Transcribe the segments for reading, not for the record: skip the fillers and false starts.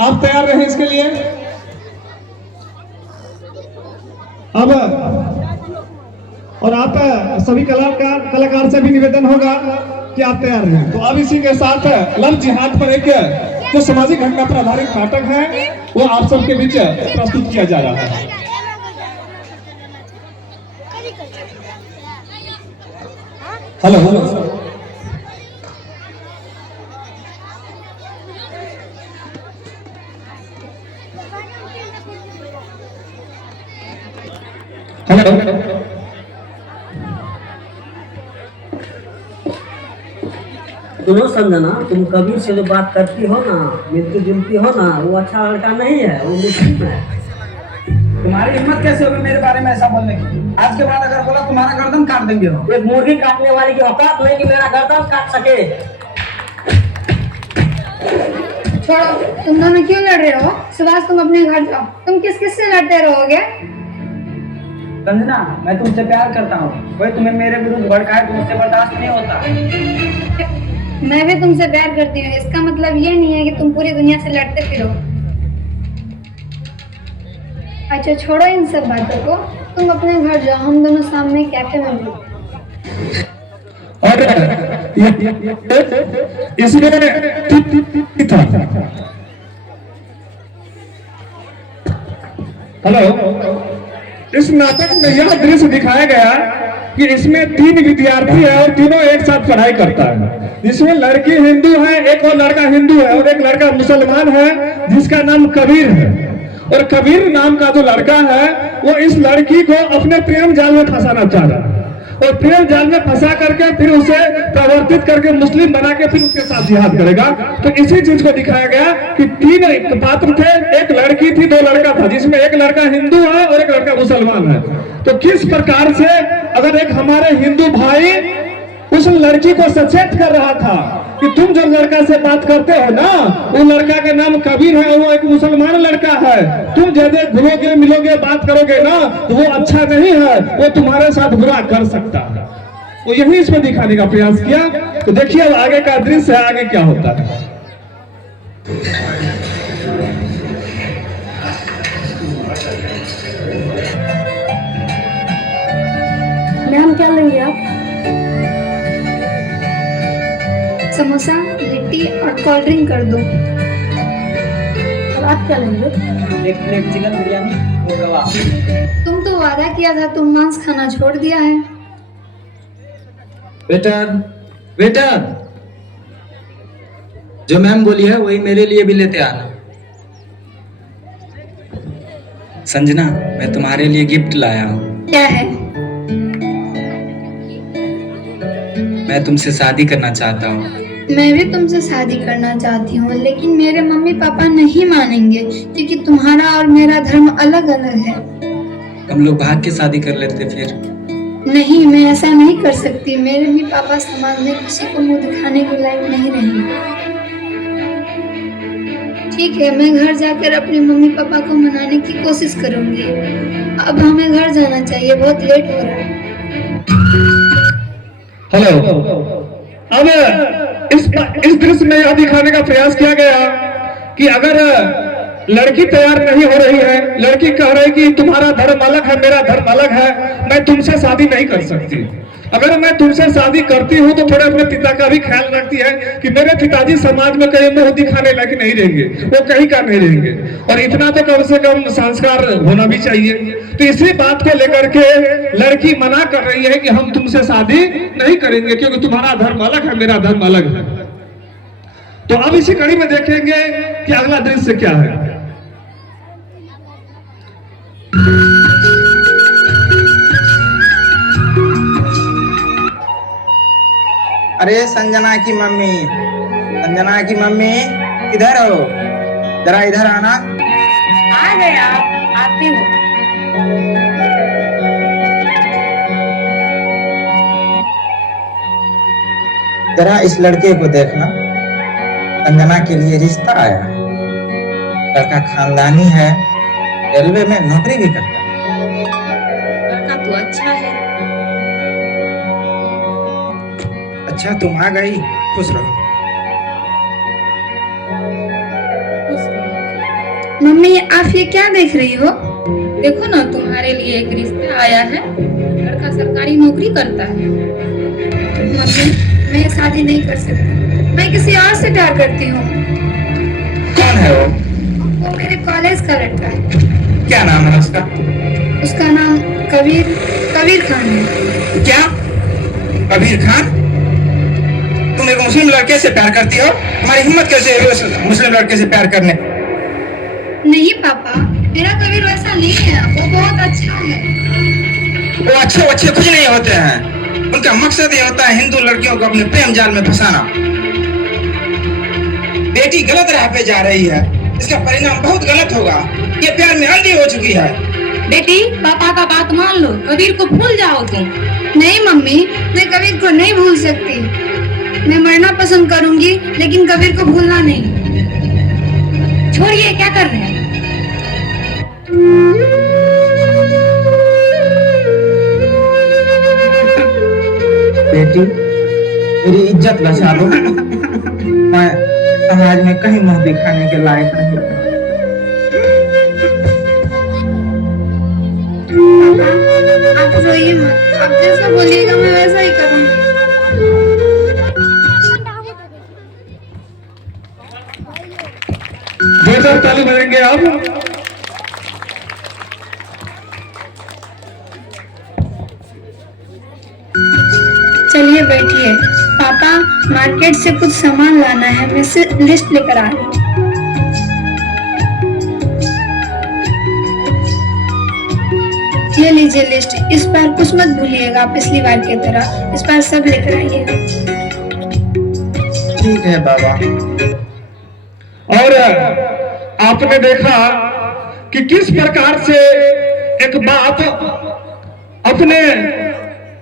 आप तैयार रहे इसके लिए। अब और आप सभी कलाकार से भी निवेदन होगा कि आप तैयार रहें। तो अब इसी के साथ लव जिहाद पर एक जो सामाजिक घटना पर आधारित नाटक है वो आप सबके बीच प्रस्तुत किया जा रहा है। Hello hello hello. सुनो संजना, तुम कबीर से जो बात करती हो ना, मिलती जुलती हो ना, वो अच्छा लड़का नहीं है, वो मुस्लिम है। तुम्हारी हिम्मत कैसे होगी मेरे बारे में ऐसा बोलने की? आज के बाद अगर बोला तुम्हारा गर्दन काट देंगे हम। एक मुर्गी काटने वाली की औकात नहीं कि मेरा गर्दन काट सके। छोड़ो, तुम दोनों क्यों लड़ रहे हो? सुभाष, तुम अपने घर जाओ। तुम किस किस से लड़ते रहोगे? संजना, मैं तुमसे प्यार करता हूँ, कोई तुम्हें मेरे विरुद्ध भड़काए तो मुझसे बर्दाश्त नहीं होता। मैं भी तुमसे प्यार करती हूँ, इसका मतलब ये नहीं है कि तुम पूरी दुनिया से लड़ते फिरो। अच्छा छोड़ो इन सब बातों को, तुम अपने घर जाओ, हम दोनों सामने कैफे में मिलते। और इसमें था। हेलो, इस नाटक में यह दृश्य दिखाया गया कि इसमें 3 विद्यार्थी है और तीनों एक साथ पढ़ाई करता है, जिसमें लड़की हिंदू है, एक और लड़का हिंदू है और एक लड़का मुसलमान है जिसका नाम कबीर है। और कबीर नाम का जो लड़का है वो इस लड़की को अपने प्रेम जाल में फंसाना चाह रहा है और प्रेम जाल में फंसा करके फिर उसे प्रवर्तित करके मुस्लिम बना के फिर उसके साथ जिहाद करेगा। तो इसी चीज को दिखाया गया कि 3 पात्र थे, एक लड़की थी, 2 लड़का था, जिसमें एक लड़का हिंदू है और एक लड़का मुसलमान है। तो किस प्रकार से अगर एक हमारे हिंदू भाई उस लड़की को सचेत कर रहा था कि तुम जो लड़का से बात करते हो ना, वो लड़का का नाम कबीर है और वो एक मुसलमान लड़का है, तुम ज्यादा घुलोगे मिलोगे बात करोगे ना तो वो अच्छा नहीं है, वो तुम्हारे साथ बुरा कर सकता है। वो यही इसमें दिखाने का प्रयास किया। तो देखिए अब आगे का दृश्य है, आगे क्या होता है। मैम क्या लेंगे आप? समोसा, लिट्टी और कोल्ड ड्रिंक कर दो। और आप क्या लेंगे? एक प्लेट चिकन बिरयानी और कबाब। तुम तो वादा किया था, तुम मांस खाना छोड़ दिया है। वेटर, वेटर, जो मैम बोली है वही मेरे लिए भी लेते आना। संजना, मैं तुम्हारे लिए गिफ्ट लाया हूँ। क्या है? मैं तुमसे शादी करना चाहता हूँ। मैं भी तुमसे शादी करना चाहती हूँ, लेकिन मेरे मम्मी पापा नहीं मानेंगे क्योंकि तुम्हारा और मेरा धर्म अलग अलग है। हम लोग भाग के शादी कर लेते फिर। नहीं, मैं ऐसा नहीं कर सकती। मेरे मम्मी पापा समाज में किसी को मुंह दिखाने के लायक नहीं रहेंगे। ठीक है, मैं घर जाकर अपने मम्मी पापा को मनाने की कोशिश करूंगी। अब हमें घर जाना चाहिए, बहुत लेट हो रहा है। हेलो, अब इस दृश्य में यह दिखाने का प्रयास किया गया कि अगर लड़की तैयार नहीं हो रही है, लड़की कह रही कि तुम्हारा धर्म अलग है, मेरा धर्म अलग है, मैं तुमसे शादी नहीं कर सकती। अगर मैं तुमसे शादी करती हूँ तो थोड़े अपने पिता का भी ख्याल रखती है कि मेरे पिताजी समाज में कहीं मुंह दिखाने लायक नहीं रहेंगे, वो कहीं का नहीं रहेंगे, और इतना तो कम से कम संस्कार होना भी चाहिए। तो इसी बात को लेकर के लड़की मना कर रही है कि हम तुमसे शादी नहीं करेंगे क्योंकि तुम्हारा धर्म अलग है, मेरा धर्म अलग है। तो अब इसी कड़ी में देखेंगे कि अगला दृश्य क्या है। अरे संजना की मम्मी, संजना की मम्मी किधर हो? जरा इधर आना। आ गए आप, आती हूँ। जरा इस लड़के को देखना, संजना के लिए रिश्ता आया है। लड़का खानदानी है, रेलवे में नौकरी भी करता है। लड़का तो अच्छा है। अच्छा तुम आ गई, खुश रहो। खुश रहो। मम्मी आप ये क्या देख रही हो? देखो ना, तुम्हारे लिए एक रिश्ता आया है। लड़का सरकारी नौकरी करता है। मम्मी मैं ये शादी नहीं कर सकती, मैं किसी और से प्यार करती हूँ। कौन है वो मेरे कॉलेज का लड़का है। क्या नाम है उसका? उसका नाम कबीर खान है। क्या? कबीर खान? तुम एक मुस्लिम लड़के से प्यार करती हो? तुम्हारी हिम्मत कैसे हुई उस मुस्लिम लड़के से प्यार करने? नहीं पापा, मेरा कबीर वैसा नहीं है, वो बहुत अच्छा है। वो अच्छे कुछ नहीं होते हैं। उनका मकसद ये होता है हिंदू लड़कियों को अपने प्रेम जाल में फंसाना। बेटी गलत राह पे जा रही है, इसका परिणाम बहुत गलत होगा। ये प्यार में अंधी हो चुकी है। बेटी, पापा का बात मान लो, कबीर को भूल जाओ तुम। नहीं मम्मी, मैं कबीर को नहीं भूल सकती। मैं मरना पसंद करूंगी लेकिन कबीर को भूलना नहीं। छोड़िए, क्या कर रहे हैं? बेटी मेरी इज्जत बचा दो। मैं समाज में कहीं मुंह दिखाने के लायक नहीं। आप रोइए मत, आप जैसा बोलिएगा मैं वैसा ही करूंगी। जोरदार ताली बजाएंगे आप। चलिए बैठिए। पापा मार्केट से कुछ सामान लाना है, मैं से लिस्ट लेकर आ रही हूँ। ये लीजिए लिस्ट, इस बार कुछ मत भूलिएगा आप पिछली बार की तरह, इस बार सब लेकर आइएगा। ठीक है बाबा। और आपने देखा कि किस प्रकार से एक बाप अपने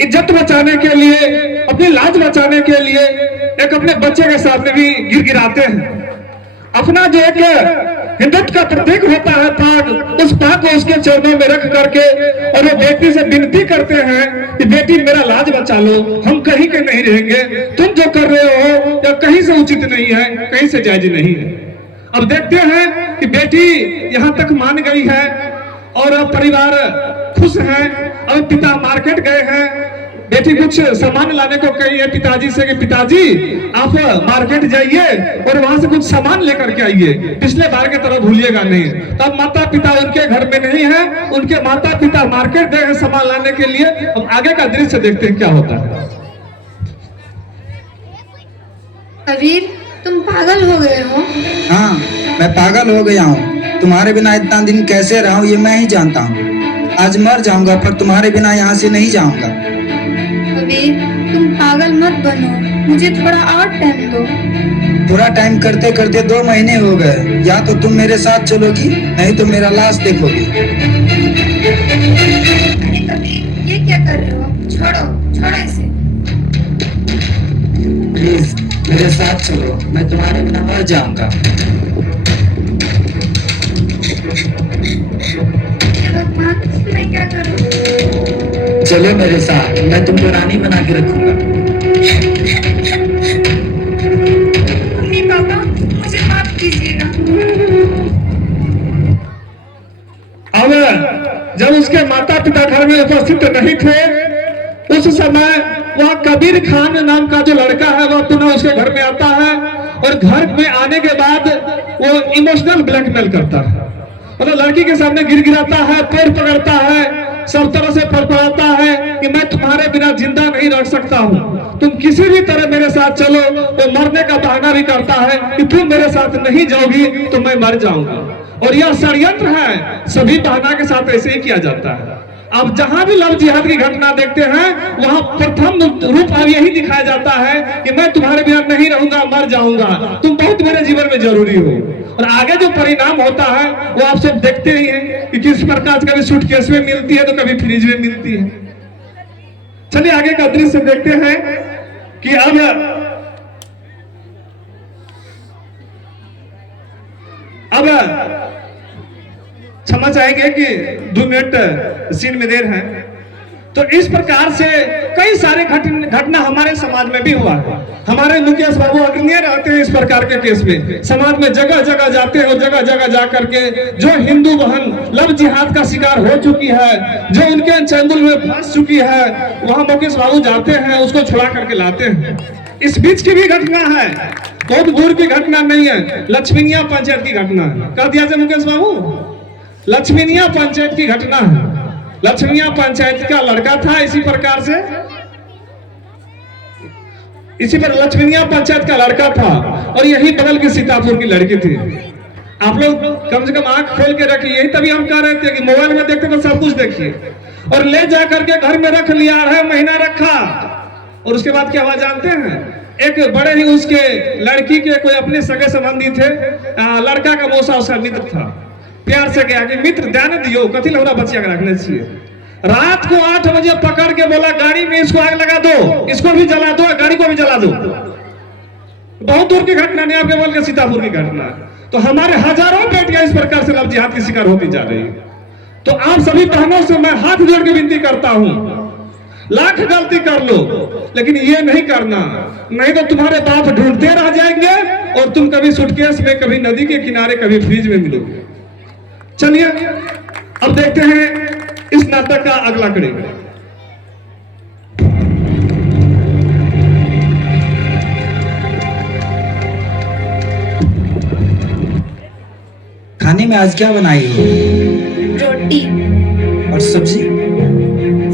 इज्जत बचाने के लिए, अपनी लाज बचाने के लिए एक अपने बच्चे के सामने भी गिड़गिड़ाते हैं। अपना जो एक हिंदुत्व का प्रतीक होता है पाग, उस पाग को उसके चरणों में रख करके और वो बेटी से विनती करते हैं कि बेटी मेरा लाज बचा लो, हम कहीं के नहीं रहेंगे, तुम जो कर रहे हो या कहीं से उचित नहीं है, कहीं से जायज नहीं है। अब देखते हैं कि बेटी यहाँ तक मान गई है और अब परिवार खुश है। अब पिता मार्केट गए हैं, बेटी कुछ सामान लाने को कही है पिताजी से कि पिताजी आप मार्केट जाइए और वहां से कुछ सामान लेकर के आइए, पिछले बार की तरह भूलिएगा नहीं। तब माता पिता उनके घर में नहीं है, उनके माता पिता मार्केट गए हैं सामान लाने के लिए। अब आगे का दृश्य देखते हैं क्या होता है। कबीर तुम पागल हो गए हो? हाँ, मैं पागल हो गया हूँ। तुम्हारे बिना इतना दिन कैसे रहा हूँ ये मैं ही जानता हूँ। आज मर जाऊंगा पर तुम्हारे बिना यहाँ से नहीं जाऊंगा। कबीर तुम पागल मत बनो, मुझे थोड़ा और टाइम दो। पूरा टाइम करते करते 2 महीने हो गए। या तो तुम मेरे साथ चलोगी नहीं तो मेरा लाश देखोगी। अरे कबीर ये क्या कर रहे हो? छोड़ो इसे। प्लीज मेरे साथ चलो, मैं तुम्हारे बिना मर जाऊंगा। भगवान मैं क्या करूं? चलो मेरे साथ, मैं तुमको रानी बना के रखूंगा। मम्मी पापा मुझे माफ कीजिएगा। अब जब उसके माता पिता घर में उपस्थित नहीं थे, उस समय वह कबीर खान नाम का जो लड़का है वह पुनः उसके घर में आता है और घर में आने के बाद वो इमोशनल ब्लैकमेल करता है। मतलब लड़की के सामने गिड़गिड़ाता है, पैर पकड़ता है, सब तरह से फड़फड़ाता है कि मैं तुम्हारे बिना जिंदा नहीं रह सकता हूँ, तुम किसी भी तरह मेरे साथ चलो। वो मरने का बहाना भी करता है कि तुम मेरे साथ नहीं जाओगी तो मैं मर जाऊंगा। और यह षड्यंत्र है, सभी बहाना के साथ ऐसे ही किया जाता है। अब जहां भी लव जिहाद की घटना देखते हैं वहां प्रथम रूप अब यही दिखाया जाता है कि मैं तुम्हारे बिना नहीं रहूंगा, मर जाऊंगा, तुम बहुत मेरे जीवन में जरूरी हो। और आगे जो परिणाम होता है वो आप सब देखते ही हैं कि किस प्रकार से कभी सूटकेस में मिलती है तो कभी फ्रिज में मिलती है। चलिए आगे का दृश्य देखते हैं कि अब क्षमा चाहेंगे कि 2 मिनट सीन में देर है। तो इस प्रकार से कई सारे घटना हमारे समाज में भी हुआ है। हमारे मुकेश बाबू अग्रणी रहते हैं इस प्रकार के केस में, समाज में जगह जगह जाते हैं और जगह जगह जा करके जो हिंदू बहन लव जिहाद का शिकार हो चुकी है, जो उनके चंगुल में फंस चुकी है, वहां मुकेश बाबू जाते हैं, उसको छुड़ा करके लाते हैं। इस बीच की भी घटना है, बहुत दूर की घटना नहीं है, लक्ष्मीनिया पंचायत की घटना है। कह दिया जाए मुकेश बाबू, लक्ष्मीनिया पंचायत की घटना है। लक्ष्मीनिया पंचायत का लड़का था इसी प्रकार से, इसी पर लक्ष्मीनिया पंचायत का लड़का था और यही बगल की सीतापुर की लड़की थी। आप लोग कम से कम आंख खोल के रखिए, यही तभी हम कह रहे थे कि मोबाइल में देखते तो सब कुछ देखिए। और ले जा करके घर में रख लिया, 2.5 महीना रखा और उसके बाद क्या हुआ जानते हैं? एक बड़े ही उसके लड़की के कोई अपने सगे संबंधी थे, लड़का का मौसा उसका मित्र था, प्यार से गया कि मित्र ध्यान दियो कथी लौरा बच्चिया के रखने चाहिए। रात को 8 बजे पकड़ के बोला गाड़ी में इसको आग लगा दो, इसको भी जला दो, गाड़ी को भी जला दो। बहुत दूर की घटना नहीं, आपके बोल के सीतापुर की घटना। तो हमारे हजारों बेटियां इस प्रकार से लव जिहाद की शिकार होती जा रही है। तो आप सभी बहनों से मैं हाथ जोड़ के विनती करता हूं, लाख गलती कर लो लेकिन ये नहीं करना, नहीं तो तुम्हारे बाप ढूंढते रह जाएंगे और तुम कभी सूटकेस में, कभी नदी के किनारे, कभी फ्रिज में मिलोगे। चलिए अब देखते हैं इस नाटक का अगला कड़ी। खाने में आज क्या बनाई हो? रोटी। और सब्जी?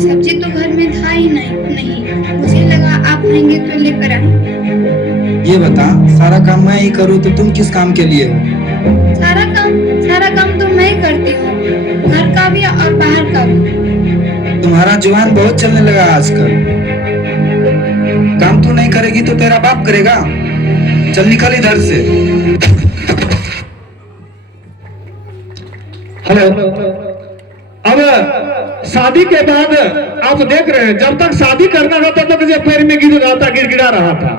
सब्जी तो घर में था ही नहीं, मुझे लगा आप आएंगे तो लेकर आए। ये बता, सारा काम मैं ही करूँ तो तुम किस काम के लिए हो? सारा काम तो मैं ही करती हूँ, घर का भी और बाहर का भी। तुम्हारा जुबान बहुत चलने लगा आजकल। काम तू नहीं करेगी तो तेरा बाप करेगा। चल निकल इधर से। हेलो, अब शादी के बाद आप देख रहे हैं, जब तक शादी करना होता था तो पैर में गिड़गिड़ा रहा था।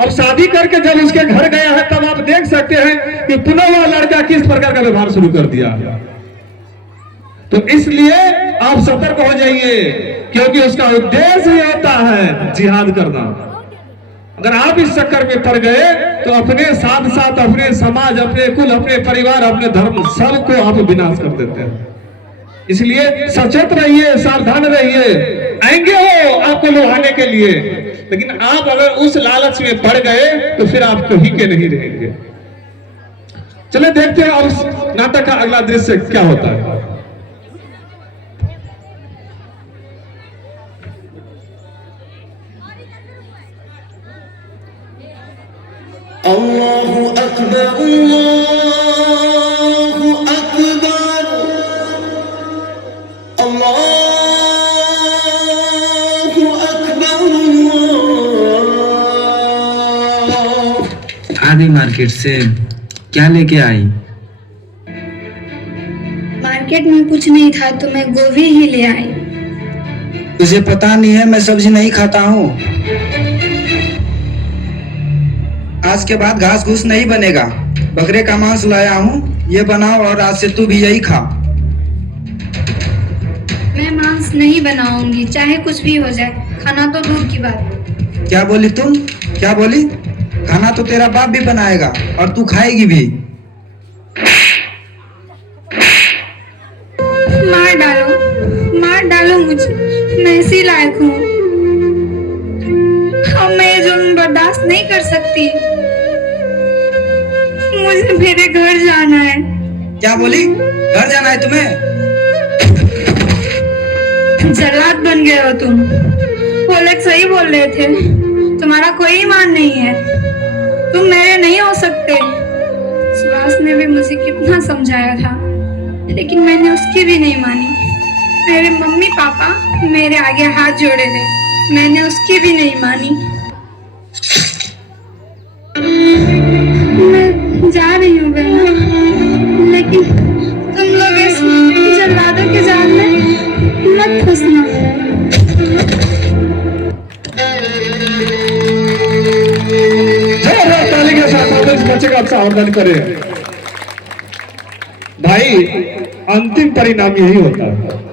अब शादी करके जब उसके घर गया है तब आप देख सकते हैं कि पुनः वह लड़का किस प्रकार का व्यवहार शुरू कर दिया। तो इसलिए आप सतर्क हो जाइए, क्योंकि उसका उद्देश्य ही होता है जिहाद करना। अगर आप इस चक्कर में पड़ गए तो अपने साथ साथ अपने समाज, अपने कुल, अपने परिवार, अपने धर्म सबको आप विनाश कर देते हैं। इसलिए सचेत रहिए, सावधान रहिए। आएंगे वो आपको लुभाने के लिए, लेकिन आप अगर उस लालच में पड़ गए तो फिर आप कहीं के नहीं रहेंगे। चले देखते हैं उस नाटक का अगला दृश्य क्या होता है। अल्लाहु अकबर, अल्लाहु अकबर, अल्लाहु अकबर, अल्लाह। आधी मार्केट से क्या लेके आई? मार्केट में कुछ नहीं था तो मैं गोभी ही ले आई। तुझे पता नहीं है मैं सब्जी नहीं खाता हूँ। आज के बाद घास घूस नहीं बनेगा। बकरे का मांस लाया हूँ, ये बनाओ और आज से तू भी यही खा। मैं मांस नहीं बनाऊंगी, चाहे कुछ भी हो जाए। खाना तो दूर की बात। क्या बोली तुम? क्या बोली? खाना तो तेरा बाप भी बनाएगा और तू खाएगी भी। मार डालो मुझे, मैं इसी लायक हूँ। अब मैं ये जुल्म बर्दाश्त नहीं कर सकती। मुझे मेरे घर जाना है। क्या बोली? घर जाना है तुम्हें? जल्लाद बन गए हो तुम। वो लोग सही बोल रहे थे, तुम्हारा कोई ईमान नहीं है, तुम मेरे नहीं हो सकते। सुभाष ने भी मुझे कितना समझाया था, लेकिन मैंने उसकी भी नहीं मानी। मेरे मम्मी पापा मेरे आगे हाथ जोड़े थे, मैंने उसकी भी नहीं मानी। मैं जा रही हूँ बहना, लेकिन तुम लोग इस जल्लादों के जाल में मत फंसना। ताली के साथ इस बच्चे का अच्छा आमदन करे। भाई अंतिम परिणाम यही होता है।